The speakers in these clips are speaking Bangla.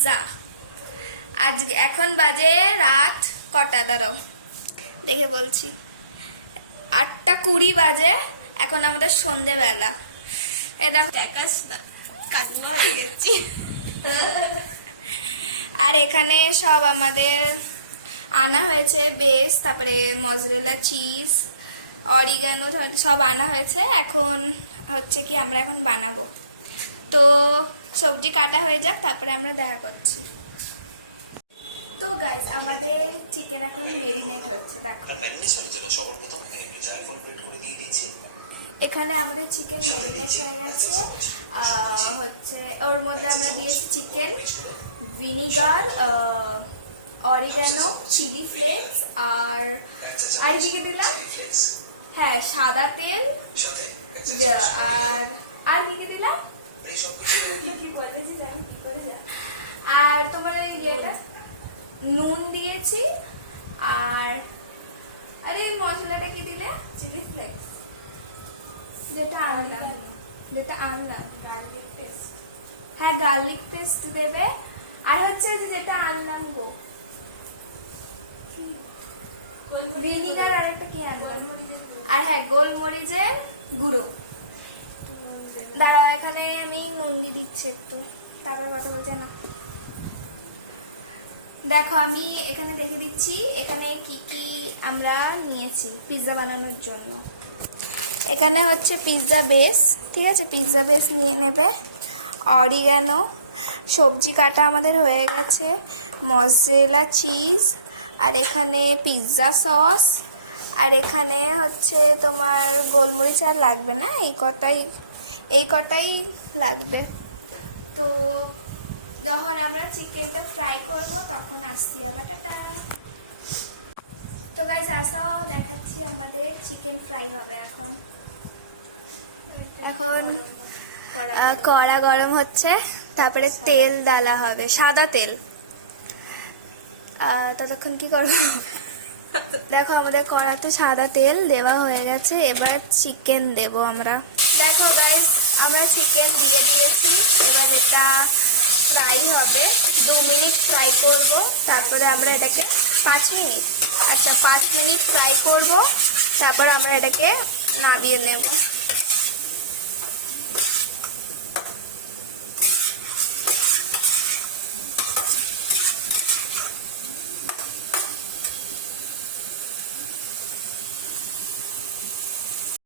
পিৎজা। আজ এখন বাজে রাত কটা, দাঁড়াও দেখে বলছি, 8:20 বাজে। এখন আমাদের সন্ধেবেলা। এটা দেখাস না, কান্না হয়ে গেছি। আর এখানে সব আমাদের আনা হয়েছে বেস, তারপরে মজরেলা চিজ, অরিগানো সব আনা হয়েছে। এখন হচ্ছে কি আমরা এখন বানাবো, তো সবজি কাটা হয়ে যাক, তারপরে আমরা দেখা করছি। তো গাইস, আমাদের চিকেন এখন মেরিনেট হচ্ছে। দেখো এখানে আমাদের চিকেন মেরিনেট হয়ে গেছে। হচ্ছে ওর মধ্যে আমরা দিয়েছি chicken, vinegar, oregano, chilli flakes, আর কি কি দিলাম, হ্যাঁ সাদা তেল, আর কি কি দিলাম কি বলেছি জানি কি করে যা, আর তোমার এই ইয়েটা নুন দিয়েছি, আর আরে মশলাটা কি দিলে, চিলি ফ্লেক্স, যেটা আনলাম গার্লিক পেস্ট, হ্যাঁ গার্লিক পেস্ট দেবে। আর হচ্ছে যেটা আনলাম গো ভিনিগার, আর একটা কি আনলাম, আর হ্যাঁ গোলমরিচের গুঁড়ো। দাঁড়াও এখানে আমি নুন দিয়ে দিচ্ছি একটু, তারপরে কথা বলছে না। দেখো আমি এখানে দেখে দিচ্ছি এখানে কি কি আমরা নিয়েছি পিৎজা বানানোর জন্য। এখানে হচ্ছে পিৎজা বেস, ঠিক আছে, পিৎজা বেস নিয়ে নেবে, অরিগানো, সবজি কাটা আমাদের হয়ে গেছে, মজরেলা চিজ, আর এখানে পিৎজা সস, আর এখানে হচ্ছে তোমার গোলমরিচ আর লাগবে না, এই কটাই লাগবে। তো যখন আমরা চিকেনটা ফ্রাই করবো তখন আসছি হবে। তো গাইস আসো দেখাচ্ছি আমাদের চিকেন ফ্রাই হবে। এখন কড়া গরম হচ্ছে, তারপরে তেল ডালা হবে, সাদা তেল। ততক্ষণ কি করবো, দেখো আমাদের কড়াতে সাদা তেল দেওয়া হয়ে গেছে। এবার চিকেন দেব আমরা। দেখো গাইস আমরা চিকেন দিয়ে দিয়েছি। এবার এটা ফ্রাই হবে, 2 মিনিট ফ্রাই করব, তারপরে আমরা এটাকে 5 মিনিট, আচ্ছা 5 মিনিট ফ্রাই করব, তারপর আমরা এটাকে নামিয়ে নেব।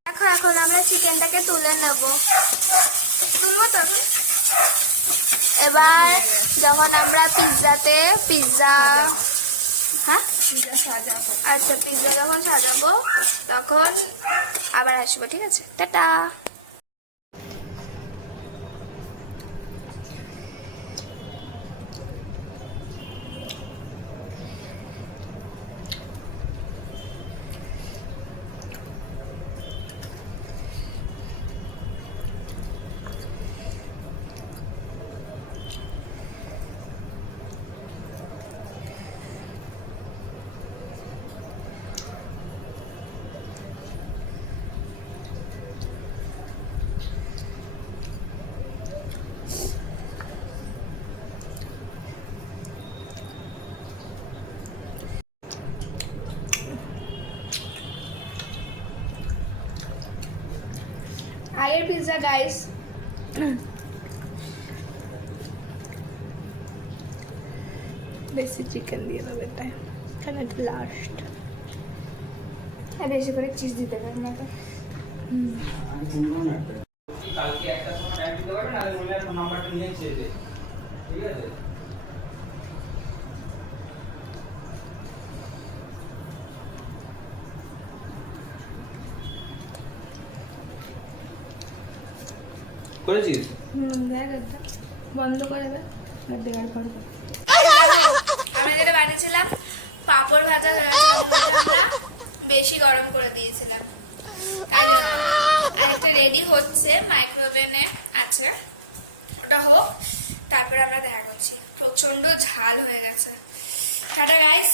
দেখো এখন আমরা চিকেনটাকে তুলে নেব, তুলবো তো। এবার যখন আমরা পিৎজা হ্যাঁ আচ্ছা পিৎজা যখন সাজাবো তখন আবার আসবো, ঠিক আছে, টাটা। আগের পিৎজা গাইস, বেশি চিকেন দিয়ে দেবে, এটা এখানে লাস্ট, বেশি করে চিজ দিতে পারেন না তো। কালকে একটা সময় টাইম দিতে পারবেন, আর মনে হয় নাম্বারটা নিয়ে চেয়ে, ঠিক আছে। করেছিস? দেখ একটা বন্ধ করে দে, দেওয়ার পর আমরা যেটা বানিয়েছিলাম পাঁপড় ভাজা বেশি গরম করে দিয়েছিলাম। একটা রেডি হচ্ছে, মাইক্রোওভেনে আছে, ওটা হোক, তারপরে আমরা দেখা করছি। প্রচন্ড ঝাল হয়ে গেছে। Tata guys.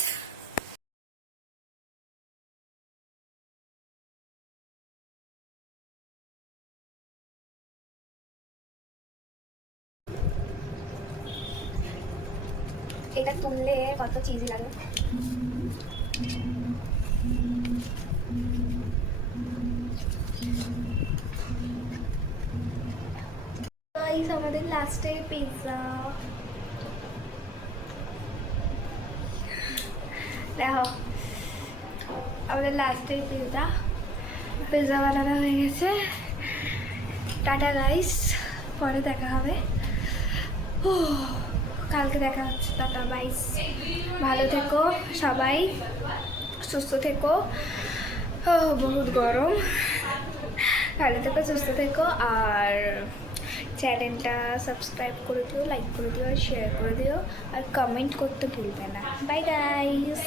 এটা তুললে কত চিজ লাগে। গাইস আমাদের লাস্টের পিৎজা, দেখো আমাদের লাস্টের পিৎজা বানানো হয়ে গেছে। টাটা গাইস, পরে দেখা হবে। কালকে দেখা হচ্ছে। টাটা বাইস, ভালো থেকো সবাই, সুস্থ থেকো। বহুত গরম। ভালো থেকো, সুস্থ থেকো, আর চ্যানেলটা সাবস্ক্রাইব করে দিও, লাইক করে দিও, আর শেয়ার করে দিও, আর কমেন্ট করতে ভুলবে না। Bye guys.